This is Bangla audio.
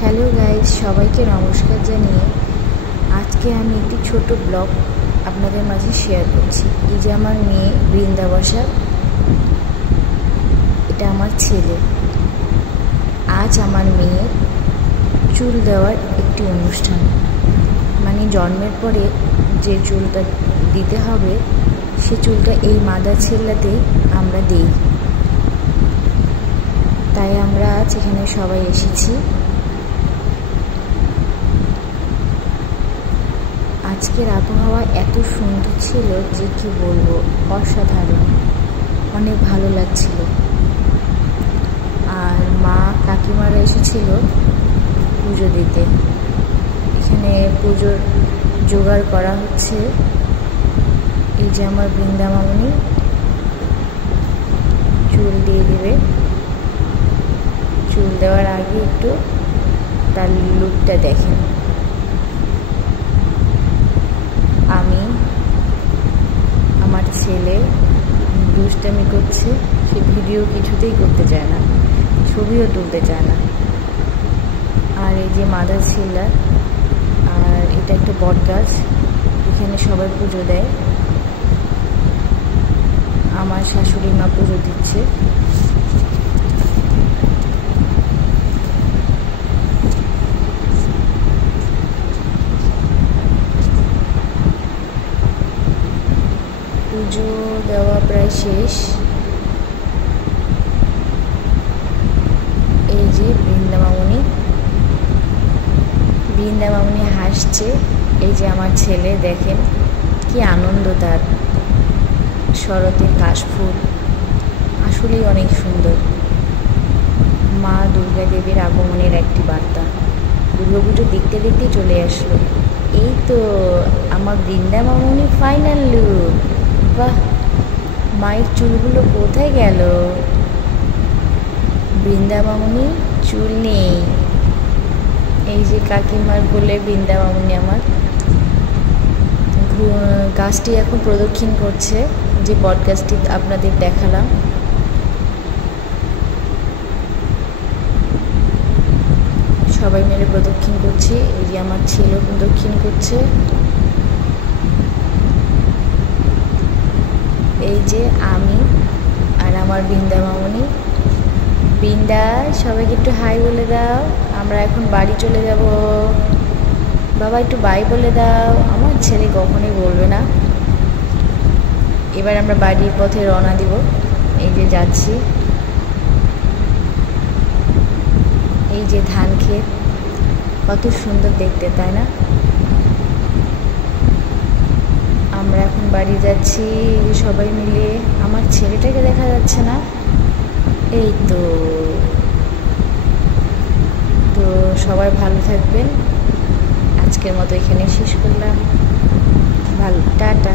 হ্যালো গাইজ, সবাইকে নমস্কার জানিয়ে আজকে আমি একটি ছোট ব্লগ আপনাদের মাঝে শেয়ার করছি। এই যে আমার মেয়ে বৃন্দাবসা, এটা আমার ছেলে। আজ আমার মেয়ের চুল দেওয়ার একটি অনুষ্ঠান, মানে জন্মের পরে যে চুলটা দিতে হবে সে চুলটা এই মাদার ছেলেতেই আমরা দিই। তাই আমরা আজ এখানে সবাই এসেছি। আজকের আবহাওয়া এত সুন্দর ছিল যে কি বলবো, অসাধারণ, অনেক ভালো লাগছিল। আর মা কাকিমারা এসেছিল পুজো দিতে। এখানে পুজোর জোগাড় করা হচ্ছে। এই যে আমার বৃন্দা মামনি চুল দিয়ে দেবে। চুল দেওয়ার আগে একটু তার লুকটা দেখেন। আমি, আমার ছেলে দুষ্টামি করছে, সে ভিডিও কিছুতেই করতে চায় না, ছবিও তুলতে চায় না। আর এই যে মাদার ছেলে, আর এটা একটা বট গাছ, এখানে সবাই পুজো দেয়। আমার শাশুড়ি মা পুজো দিচ্ছে। পুজো দেওয়া প্রায় শেষ। এই যে বৃন্দা মামনি হাসছে। এই যে আমার ছেলে, দেখেন কি আনন্দ তার। শরতের কাশফুল আসলেই অনেক সুন্দর। মা দুর্গা দেবীর আগমনের একটি বার্তা। দুর্গাপুজো দেখতে দেখতে চলে আসলো। এই তো আমার বৃন্দা মামনি ফাইনাল লুক। বাহ, মায়ের চুলগুলো কোথায় গেল? বৃন্দা মামনি চুল নেই। এই যে কাকিমার বলে বৃন্দা মামনি আমার গাছটি এখন প্রদক্ষিণ করছে, যে বট গাছটি আপনাদের দেখালাম। সবাই মিলে প্রদক্ষিণ করছি। এই যে আমার ছেলে প্রদক্ষিণ করছে। এই যে আমি আর আমার বৃন্দা মামনি। বৃন্দা, সবাইকে একটু হাই বলে দাও। আমরা এখন বাড়ি চলে যাব। বাবা একটু বাই বলে দাও। আমার ছেলে কখনোই বলবে না। এবার আমরা বাড়ির পথে রওনা দিব। এই যে যাচ্ছি। এই যে ধান ক্ষেত, কত সুন্দর দেখতে, তাই না? আমরা এখন বাড়ি যাচ্ছি সবাই মিলে। আমার ছেলেটাকে দেখা যাচ্ছে না। এই তো সবাই ভালো থাকবেন। আজকের মতো এখানে শেষ করলাম। ভালো, টাটা।